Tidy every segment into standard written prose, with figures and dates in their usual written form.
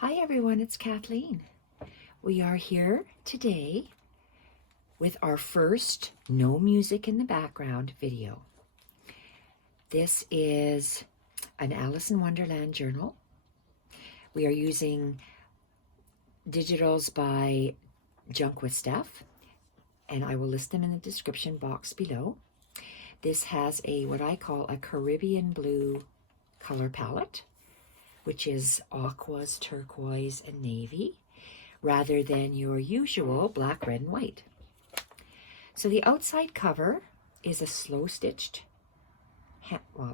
Hi everyone, it's Kathleen. We are here today with our first no music in the background video. This is an Alice in Wonderland journal. We are using digitals by Junk With Steph, and I will list them in the description box below. This has what I call a Caribbean blue color palette, which is aquas, turquoise, and navy, rather than your usual black, red, and white. So the outside cover is a slow-stitched,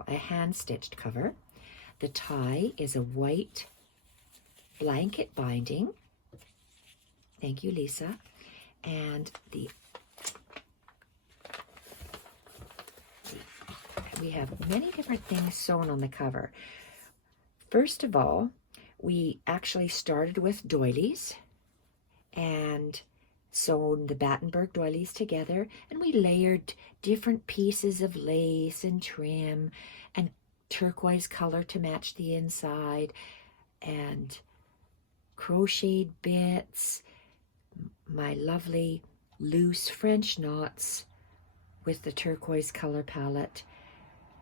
a hand-stitched cover. The tie is a white blanket binding. Thank you, Lisa. And we have many different things sewn on the cover. First of all, we actually started with doilies and sewn the Battenberg doilies together, and we layered different pieces of lace and trim and turquoise color to match the inside, and crocheted bits, my lovely loose French knots with the turquoise color palette,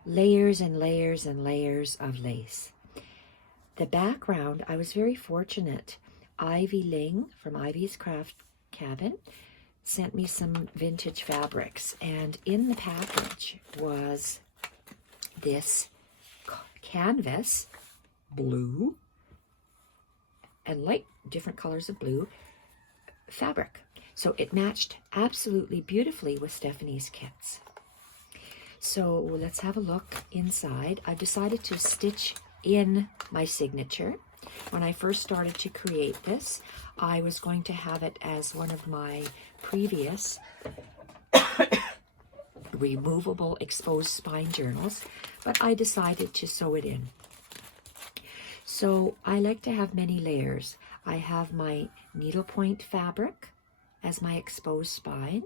layers and layers and layers of lace. The background, I was very fortunate. Ivy Ling from Ivy's Craft Cabin sent me some vintage fabrics, and in the package was this canvas, blue and light different colors of blue fabric. So it matched absolutely beautifully with Stephanie's kits. So let's have a look inside. I've decided to stitch in my signature. When I first started to create this, I was going to have it as one of my previous removable exposed spine journals, but I decided to sew it in. So I like to have many layers. I have my needlepoint fabric as my exposed spine.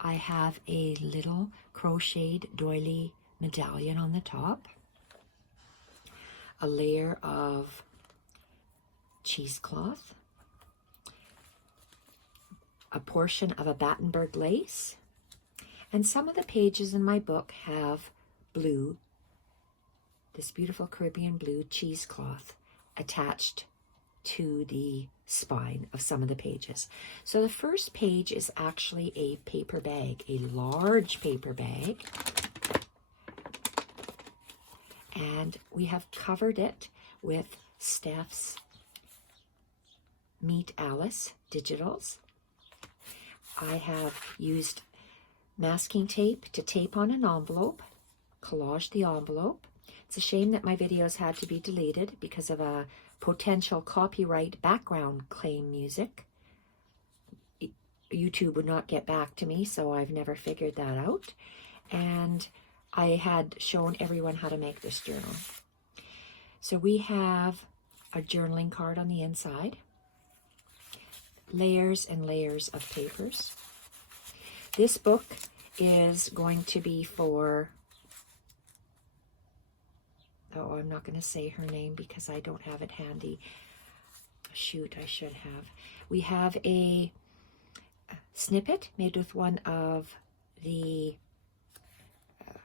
I have a little crocheted doily medallion on the top, a layer of cheesecloth, a portion of a Battenberg lace, and some of the pages in my book have blue, this beautiful Caribbean blue cheesecloth attached to the spine of some of the pages. So the first page is actually a paper bag, a large paper bag. And we have covered it with Steph's Meet Alice digitals. I have used masking tape to tape on an envelope, collage the envelope. It's a shame that my videos had to be deleted because of a potential copyright background claim music. YouTube would not get back to me, so I've never figured that out. And I had shown everyone how to make this journal. So we have a journaling card on the inside, layers and layers of papers. This book is going to be for, oh, I'm not going to say her name because I don't have it handy. Shoot, I should have. We have a snippet made with one of the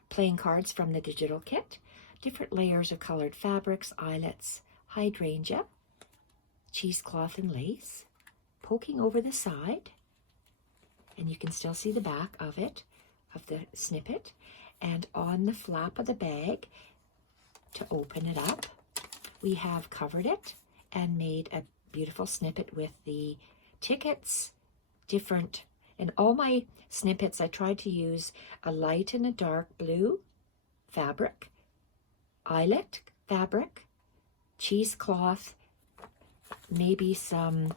playing cards from the digital kit, different layers of colored fabrics, eyelets, hydrangea, cheesecloth and lace, poking over the side, and you can still see the back of it, of the snippet, and on the flap of the bag, to open it up, we have covered it and made a beautiful snippet with the tickets, different. In all my snippets, I tried to use a light and a dark blue fabric, eyelet fabric, cheesecloth, maybe some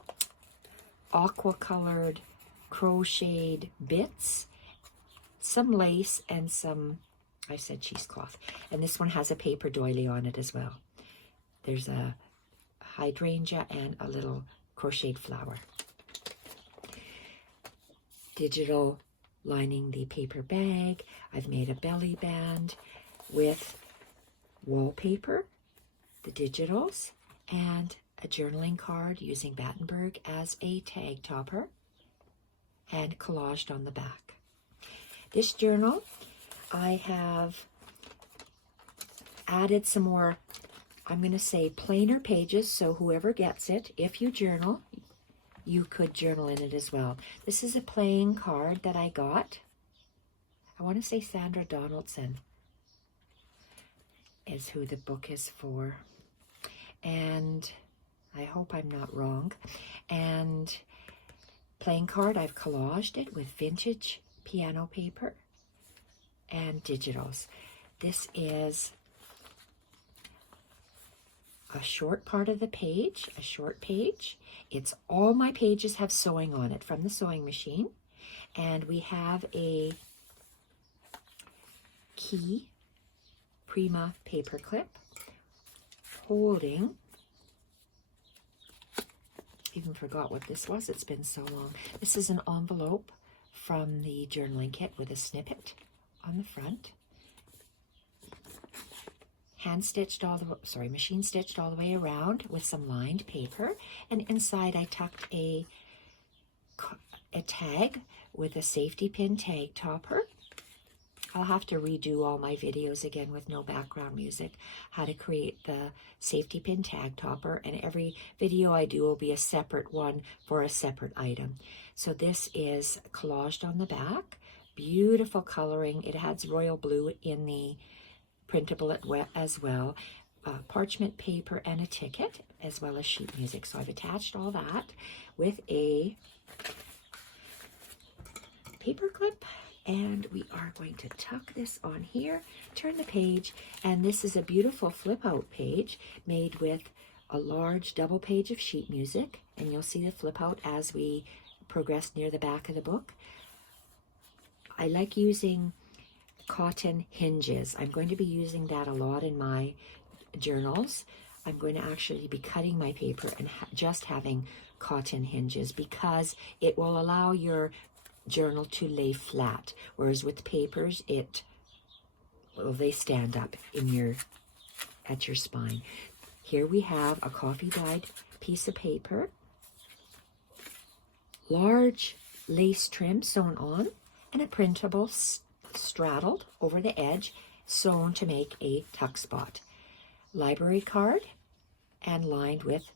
aqua-colored crocheted bits, some lace, and some, I said cheesecloth. And this one has a paper doily on it as well. There's a hydrangea and a little crocheted flower. Digital lining the paper bag. I've made a belly band with wallpaper, the digitals, and a journaling card using Battenberg as a tag topper and collaged on the back. This journal, I have added some more, I'm going to say plainer pages, so whoever gets it, if you journal, you could journal in it as well. This is a playing card that I got. I want to say Sandra Donaldson is who the book is for. And I hope I'm not wrong. And playing card, I've collaged it with vintage piano paper and digitals. This is a short part of the page, a short page. It's all my pages have sewing on it from the sewing machine. And we have a key Prima paper clip holding, even forgot what this was, it's been so long. This is an envelope from the journaling kit with a snippet on the front. Machine stitched all the way around with some lined paper, and inside I tucked a tag with a safety pin tag topper. I'll have to redo all my videos again with no background music, how to create the safety pin tag topper, and every video I do will be a separate one for a separate item. So this is collaged on the back, beautiful coloring. It has royal blue in the printable as well, parchment paper and a ticket, as well as sheet music. So I've attached all that with a paper clip. And we are going to tuck this on here, turn the page, and this is a beautiful flip out page made with a large double page of sheet music, and you'll see the flip out as we progress near the back of the book. I like using cotton hinges. I'm going to be using that a lot in my journals. I'm going to actually be cutting my paper and just having cotton hinges because it will allow your journal to lay flat, whereas with papers they stand up at your spine. Here we have a coffee dyed piece of paper, large lace trim sewn on, and a printable straddled over the edge, sewn to make a tuck spot. Library card and lined with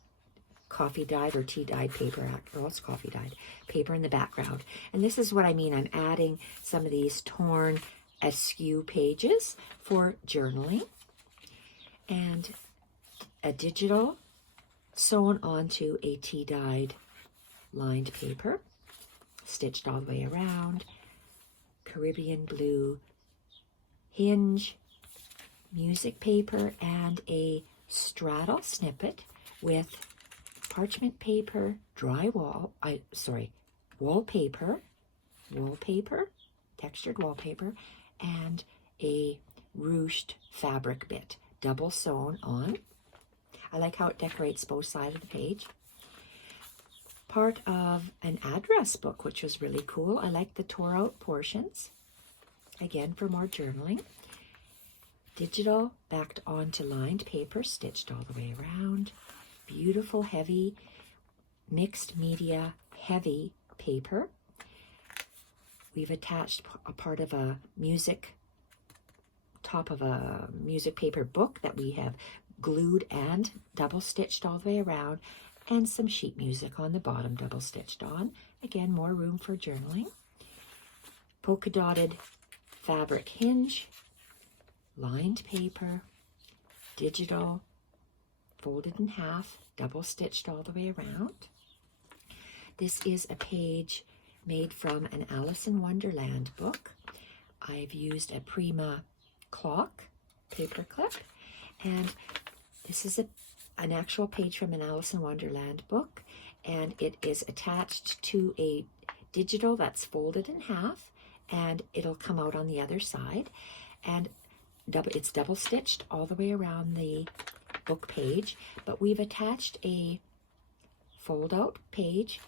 coffee dyed or tea dyed paper, it's coffee dyed paper in the background. And this is what I mean. I'm adding some of these torn askew pages for journaling, and a digital sewn onto a tea dyed lined paper, stitched all the way around, Caribbean blue hinge, music paper, and a straddle snippet with parchment paper, wallpaper, textured wallpaper, and a ruched fabric bit, double sewn on. I like how it decorates both sides of the page. Part of an address book, which was really cool. I like the tore out portions, again for more journaling. Digital backed onto lined paper, stitched all the way around. Beautiful, heavy, mixed media, heavy paper. We've attached a part of top of a music paper book that we have glued and double stitched all the way around, and some sheet music on the bottom, double stitched on. Again, more room for journaling. Polka dotted fabric hinge, lined paper, digital, folded in half, double stitched all the way around. This is a page made from an Alice in Wonderland book. I've used a Prima clock paper clip, and this is an actual page from an Alice in Wonderland book, and it is attached to a digital that's folded in half, and it'll come out on the other side, and it's double stitched all the way around the book page, but we've attached a fold out page,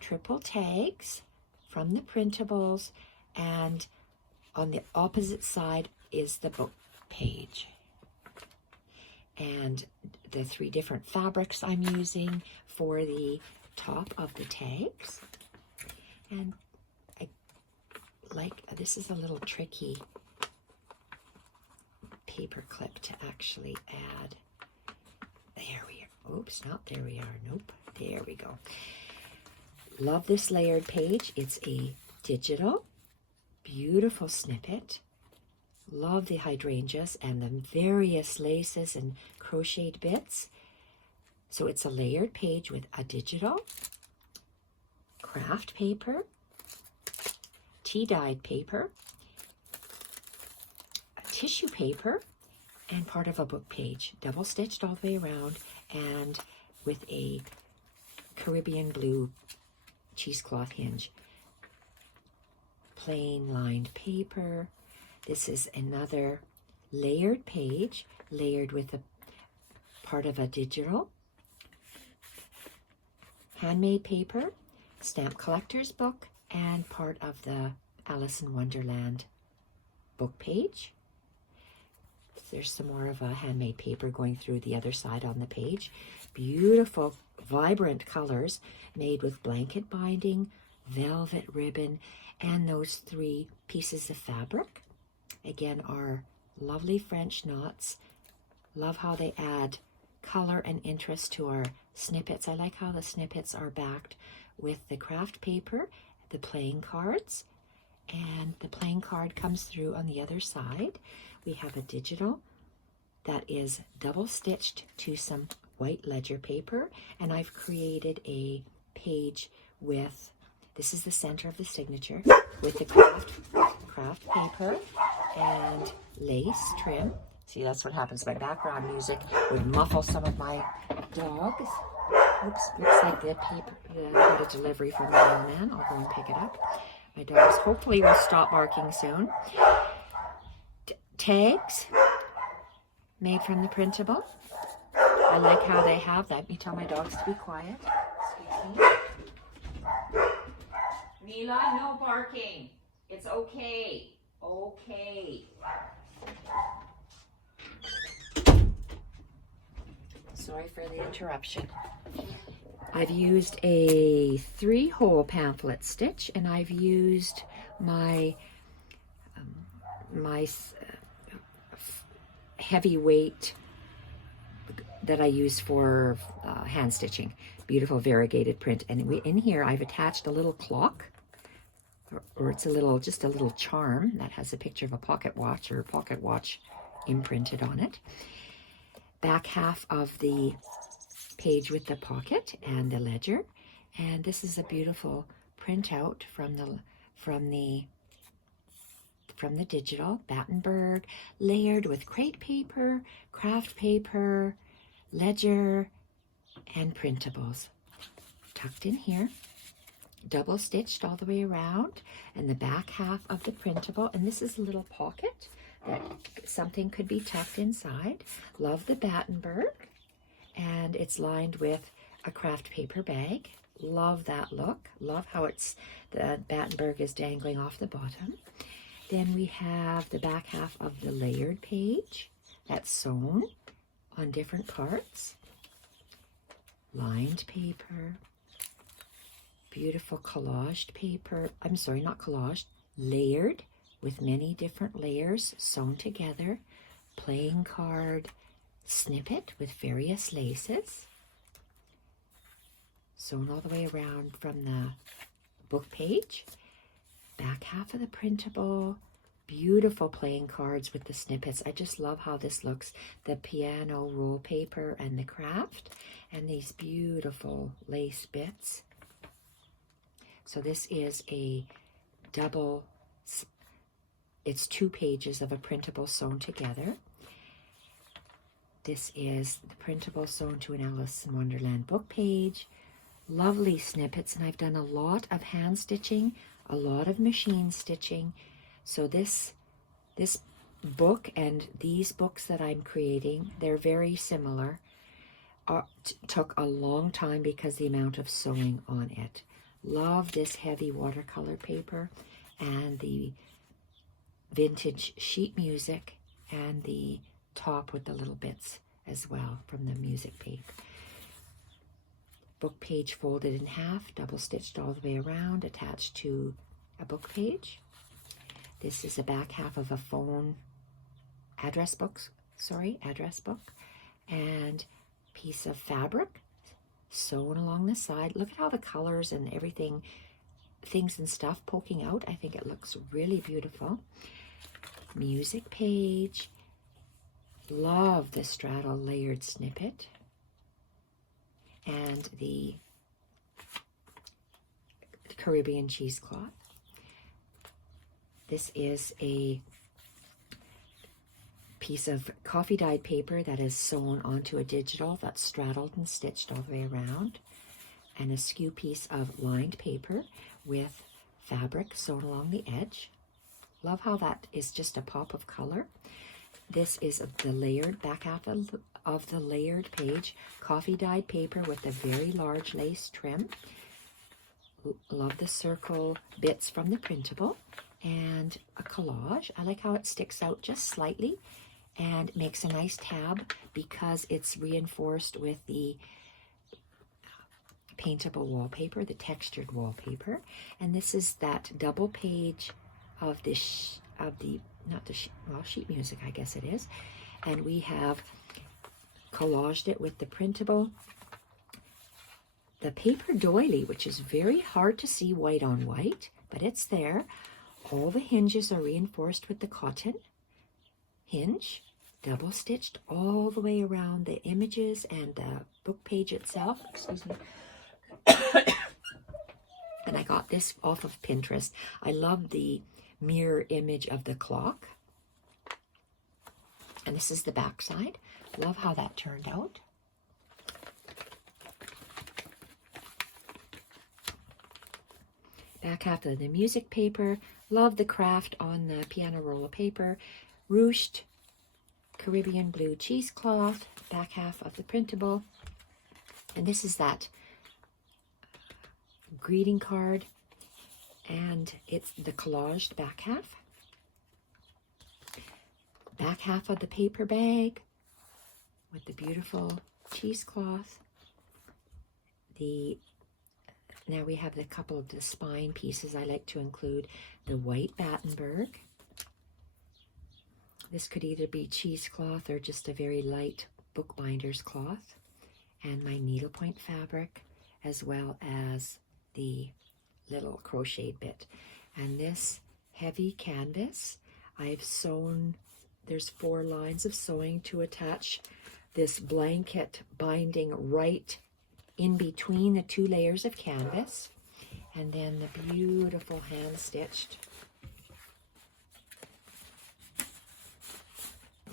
triple tags from the printables, and on the opposite side is the book page. and the 3 different fabrics I'm using for the top of the tags. And I like, this is a little tricky paper clip to actually add. There we are. Oops, not there we are. Nope. There we go. Love this layered page. It's a digital, beautiful snippet. Love the hydrangeas and the various laces and crocheted bits. So it's a layered page with a digital, craft paper, tea-dyed paper, a tissue paper, and part of a book page, double stitched all the way around, and with a Caribbean blue cheesecloth hinge. Plain lined paper. This is another layered page, layered with a part of a digital, handmade paper, stamp collector's book, and part of the Alice in Wonderland book page. There's some more of a handmade paper going through the other side on the page. Beautiful, vibrant colors made with blanket binding, velvet ribbon, and those 3 pieces of fabric. Again, our lovely French knots. Love how they add color and interest to our snippets. I like how the snippets are backed with the craft paper, the playing cards, and the playing card comes through on the other side. We have a digital that is double stitched to some white ledger paper, and I've created a page with, this is the center of the signature, with the craft paper and lace trim. See, that's what happens. My background music would muffle some of my dogs. Oops, looks like the paper, I got a delivery from the mailman. I'll go and pick it up. My dogs hopefully will stop barking soon. Tags made from the printable. I like how they have that. Let me tell my dogs to be quiet. Mila, no barking. It's okay. Okay. Sorry for the interruption. I've used a 3-hole pamphlet stitch, and I've used my heavyweight that I use for hand stitching. Beautiful variegated print. And in here I've attached a little clock, or it's just a little charm that has a picture of a pocket watch or pocket watch imprinted on it. Back half of the page with the pocket and the ledger. And this is a beautiful printout from the digital Battenberg, layered with crate paper, craft paper, ledger, and printables. Tucked in here, double stitched all the way around, and the back half of the printable. And this is a little pocket that something could be tucked inside. Love the Battenberg, and it's lined with a craft paper bag. Love that look. Love how the Battenberg is dangling off the bottom. Then we have the back half of the layered page that's sewn on different parts. Lined paper, beautiful collaged paper. I'm sorry, not collaged, layered with many different layers sewn together. Playing card snippet with various laces. Sewn all the way around from the book page. Back half of the printable, beautiful playing cards with the snippets. I just love how this looks. The piano roll paper and the craft, and these beautiful lace bits. So this is a double, it's 2 pages of a printable sewn together. This is the printable sewn to an Alice in Wonderland book page. Lovely snippets, and I've done a lot of hand stitching, a lot of machine stitching. So this book and these books that I'm creating, they're very similar. Took a long time because the amount of sewing on it. Love this heavy watercolor paper and the vintage sheet music and the top with the little bits as well from the music page. Book page folded in half, double stitched all the way around, attached to a book page. This is the back half of a phone address book, and piece of fabric sewn along the side. Look at all the colors and everything, things and stuff poking out. I think it looks really beautiful. Music page. Love the straddle layered snippet. And the Caribbean cheesecloth. This is a piece of coffee dyed paper that is sewn onto a digital that's straddled and stitched all the way around, and a skew piece of lined paper with fabric sewn along the edge. Love how that is just a pop of color. This is the layered back half of the layered page, coffee dyed paper with a very large lace trim. Love the circle bits from the printable, and a collage. I like how it sticks out just slightly and makes a nice tab because it's reinforced with the paintable wallpaper, the textured wallpaper. And this is that double page of the sheet music, I guess it is. And we have collaged it with the printable, the paper doily, which is very hard to see white on white, but it's there. All the hinges are reinforced with the cotton hinge, double stitched all the way around the images and the book page itself. Excuse me. And I got this off of Pinterest. I love the mirror image of the clock. And this is the back side. Love how that turned out. Back half of the music paper. Love the craft on the piano roll of paper. Ruched Caribbean blue cheesecloth. Back half of the printable. And this is that greeting card. And it's the collaged back half. Back half of the paper bag with the beautiful cheesecloth. Now we have the couple of the spine pieces. I like to include the white Battenberg. This could either be cheesecloth or just a very light bookbinder's cloth. And my needlepoint fabric, as well as the little crocheted bit. And this heavy canvas, I've sewn, there's 4 lines of sewing to attach this blanket binding right in between the 2 layers of canvas, and then the beautiful hand-stitched,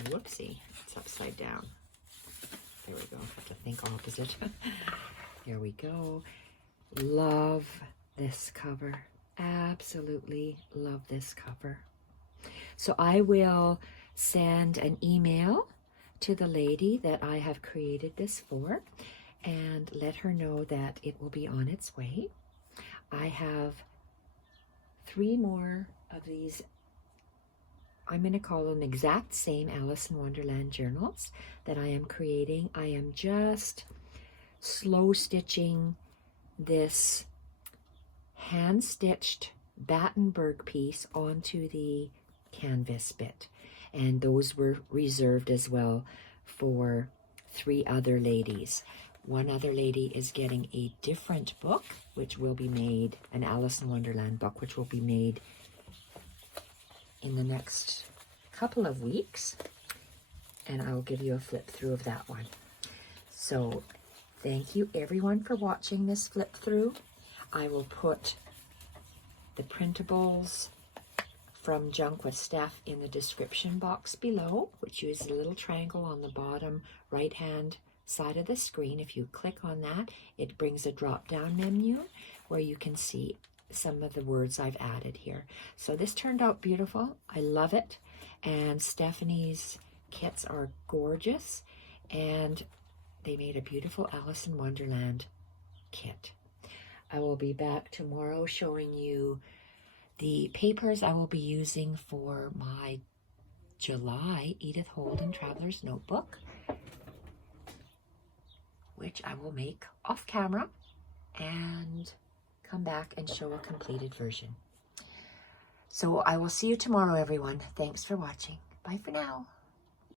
whoopsie, it's upside down. There we go, I have to think opposite. There we go. Love this cover. Absolutely love this cover. So I will send an email to the lady that I have created this for and let her know that it will be on its way. I have 3 more of these, I'm going to call them exact same Alice in Wonderland journals that I am creating. I am just slow stitching this hand-stitched Battenberg piece onto the canvas bit. And those were reserved as well for 3 other ladies. One other lady is getting a different book, which will be made, an Alice in Wonderland book, which will be made in the next couple of weeks. And I'll give you a flip through of that one. So thank you everyone for watching this flip through. I will put the printables from Junk With Steph in the description box below, which uses a little triangle on the bottom right hand side of the screen. If you click on that, it brings a drop down menu where you can see some of the words I've added here. So this turned out beautiful. I love it. And Stephanie's kits are gorgeous, and they made a beautiful Alice in Wonderland kit. I will be back tomorrow showing you the papers I will be using for my July Edith Holden Traveler's Notebook. which I will make off camera and come back and show a completed version. So I will see you tomorrow, everyone. Thanks for watching. Bye for now.